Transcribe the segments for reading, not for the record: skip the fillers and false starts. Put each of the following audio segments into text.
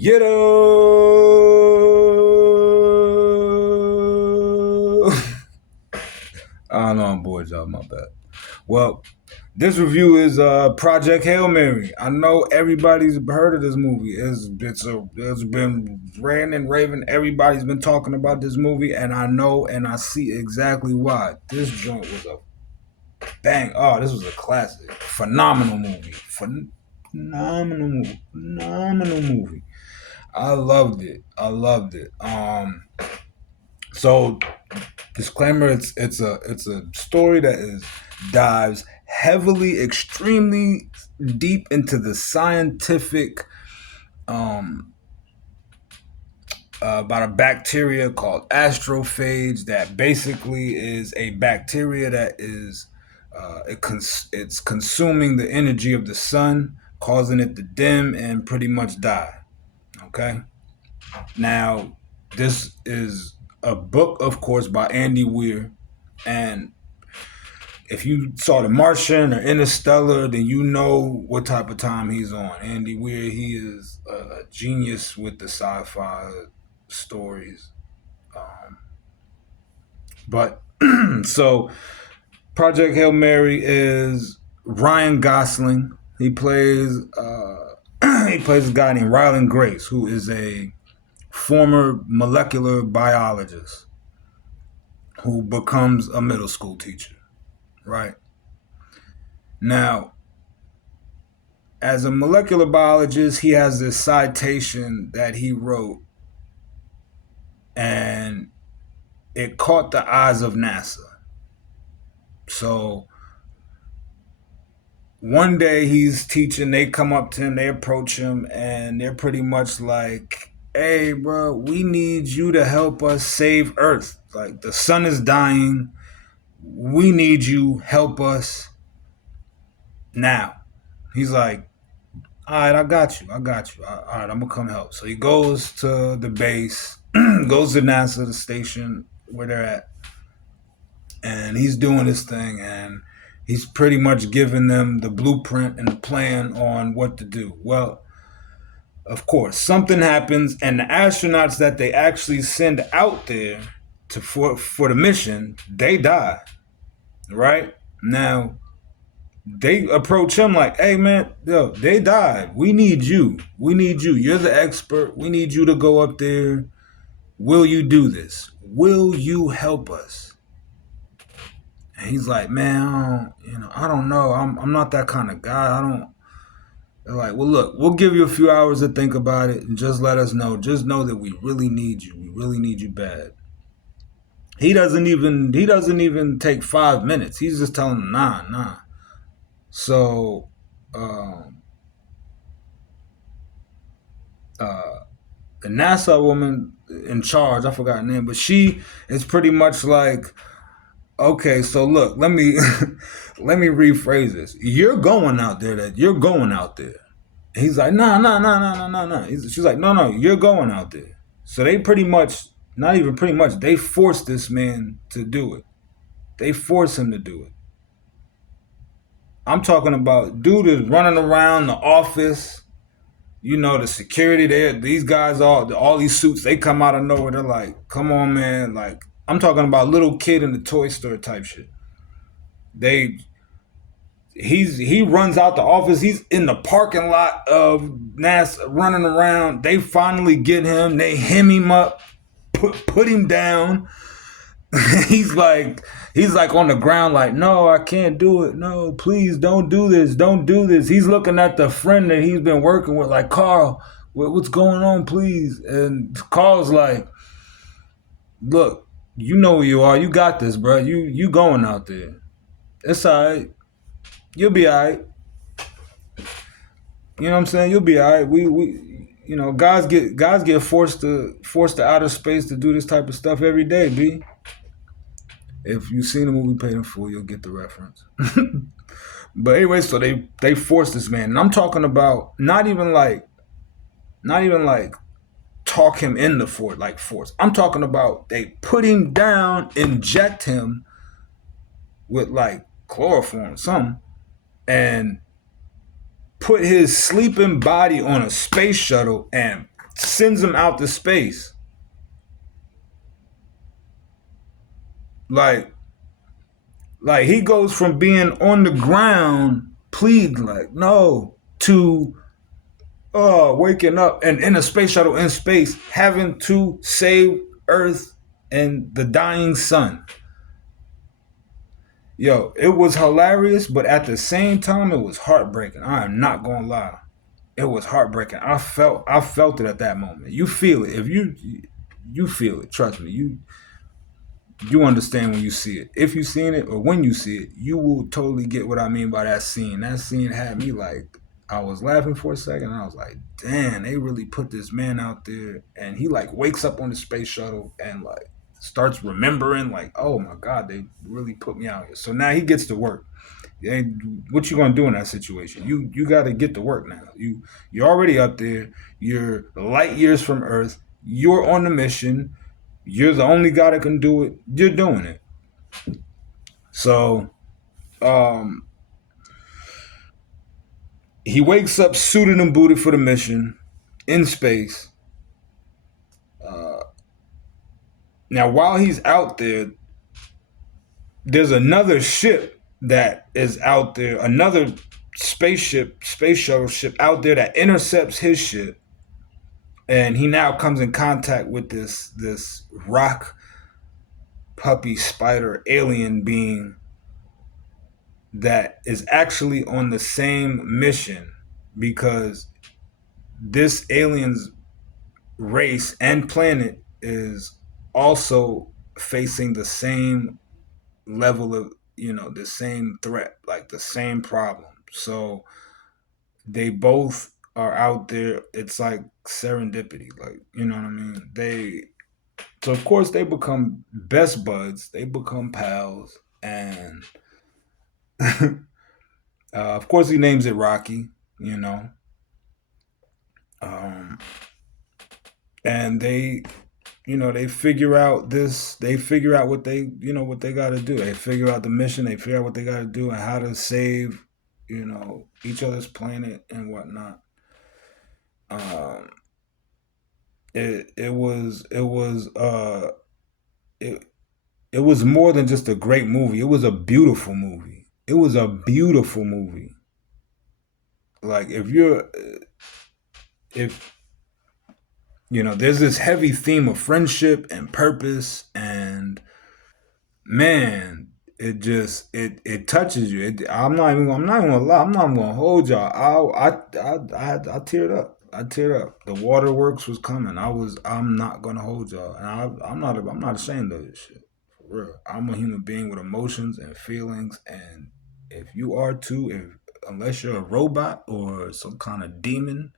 Yiddo! I don't know, I'm bored, y'all. My bad. Well, this review is Project Hail Mary. I know everybody's heard of this movie. It's been ranting and raving. Everybody's been talking about this movie, and I know and I see exactly why. This joint was a bang. Oh, this was a classic. Phenomenal movie. Phenomenal movie. Phenomenal movie. I loved it. I loved it. So disclaimer: it's a story that dives heavily, extremely deep into the scientific about a bacteria called astrophage that basically is a bacteria that is it's consuming the energy of the sun, causing it to dim and pretty much die. Okay. Now, this is a book, of course, by Andy Weir. And if you saw The Martian or Interstellar, then you know what type of time he's on. Andy Weir, he is a genius with the sci-fi stories. But so Project Hail Mary is Ryan Gosling. He plays he plays a guy named Ryland Grace, who is a former molecular biologist who becomes a middle school teacher, right? Now, as a molecular biologist, he has this citation that he wrote, and it caught the eyes of NASA. So one day he's teaching, they come up to him, they approach him, and they're pretty much like, hey, bro, we need you to help us save Earth. Like, the sun is dying. We need you. Help us now. He's like, all right, I got you. All right, I'm going to come help. So he goes to the base, goes to NASA, the station where they're at, and he's doing his thing, and he's pretty much giving them the blueprint and the plan on what to do. Well, of course, something happens, and the astronauts that they actually send out there for the mission, they die. Right? Now, they approach him like, hey, man, yo, they died. We need you. We need you. You're the expert. We need you to go up there. Will you do this? Will you help us? And he's like, man, I don't know. I'm not that kind of guy. I don't. They're like, well, look, we'll give you a few hours to think about it and just let us know. Just know that we really need you. We really need you bad. He doesn't even take 5 minutes. He's just telling them, nah. So, the NASA woman in charge, I forgot her name, but she is pretty much like, okay, so look, let me let me rephrase this. You're going out there. He's like, no. She's like, no, you're going out there. So they pretty much, not even pretty much, they force this man to do it. They force him to do it. I'm talking about dude is running around the office. The security there, these guys, all these suits, they come out of nowhere. They're like, come on, man. Like, I'm talking about little kid in the toy store type shit. He runs out the office. He's in the parking lot of NASA running around. They finally get him. They hem him up, put him down. he's like on the ground like, no, I can't do it. No, please don't do this. He's looking at the friend that he's been working with like, Carl, what's going on, please? And Carl's like, look, you know who you are. You got this, bro. You going out there. It's all right. You'll be all right. You know what I'm saying? You'll be all right. We guys get forced to outer space to do this type of stuff every day, B. If you've seen the movie Paid in Full, you'll get the reference. But anyway, so they forced this man. And I'm talking about not even like talk him into force. I'm talking about they put him down, inject him with like chloroform or something, and put his sleeping body on a space shuttle and sends him out to space. Like like he goes from being on the ground, pleading like no, to waking up and in a space shuttle in space, having to save Earth and the dying sun. Yo, it was hilarious, but at the same time, it was heartbreaking. I am not gonna lie, it was heartbreaking. I felt it at that moment. You feel it if you feel it. Trust me, you understand when you see it. If you seen it or when you see it, you will totally get what I mean by that scene. That scene had me like, I was laughing for a second. I was like, damn, they really put this man out there, and he like wakes up on the space shuttle and like starts remembering like, oh my god, they really put me out here. So now he gets to work. And what you gonna do in that situation? You got to get to work now. You're already up there. You're light years from Earth. You're on the mission. You're the only guy that can do it. You're doing it. So um, he wakes up suited and booted for the mission in space. Now, while he's out there, there's another ship that is out there, another spaceship, space shuttle ship out there that intercepts his ship, and he now comes in contact with this rock puppy spider alien being that is actually on the same mission, because this alien's race and planet is also facing the same level of, the same threat, like the same problem. So they both are out there. It's like serendipity, like, you know what I mean? So of course they become best buds, they become pals, and of course he names it Rocky, you know. um and they figure out what they got to do. They figure out the mission, they figure out what they got to do and how to save each other's planet and whatnot. um it it was more than just a great movie. It was a beautiful movie. It was a beautiful movie. Like, if there's this heavy theme of friendship and purpose, and man, it touches you. I'm not even gonna lie. I'm not even gonna hold y'all. I teared up. I teared up. The waterworks was coming. I'm not gonna hold y'all, and I'm not ashamed of this shit. For real. I'm a human being with emotions and feelings, and if you are too, if unless you're a robot or some kind of demon,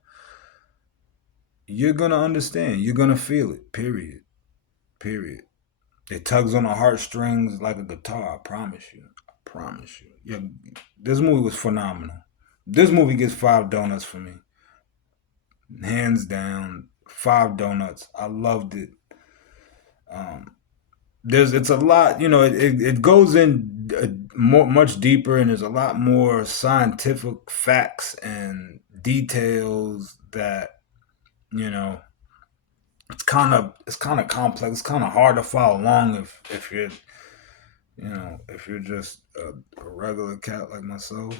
you're gonna understand. You're gonna feel it. Period. Period. It tugs on the heartstrings like a guitar. I promise you. I promise you. Yeah, this movie was phenomenal. This movie gets 5 donuts for me, hands down. 5 donuts. I loved it. Um, it's a lot. It goes in much deeper, and there's a lot more scientific facts and details that you know it's kind of complex. It's kind of hard to follow along if you're just a regular cat like myself.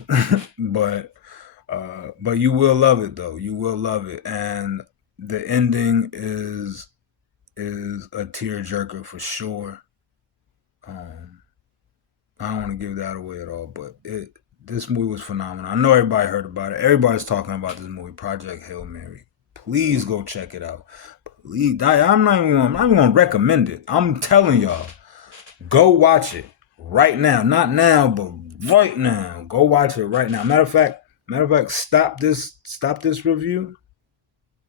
But you will love it though. You will love it, and the ending is a tearjerker for sure. Um, I don't want to give that away at all, but this movie was phenomenal. I know everybody heard about it. Everybody's talking about this movie, Project Hail Mary. Please go check it out. Please, I'm not even gonna recommend it. I'm telling y'all, go watch it right now. Not now, but right now. Go watch it right now. Matter of fact, stop this review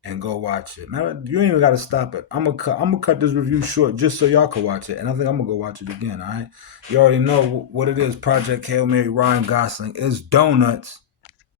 and go watch it. You ain't even gotta stop it. I'm gonna cut this review short just so y'all can watch it, and I think I'm gonna go watch it again. All right, you already know what it is. Project Hail Mary, Ryan Gosling is donuts.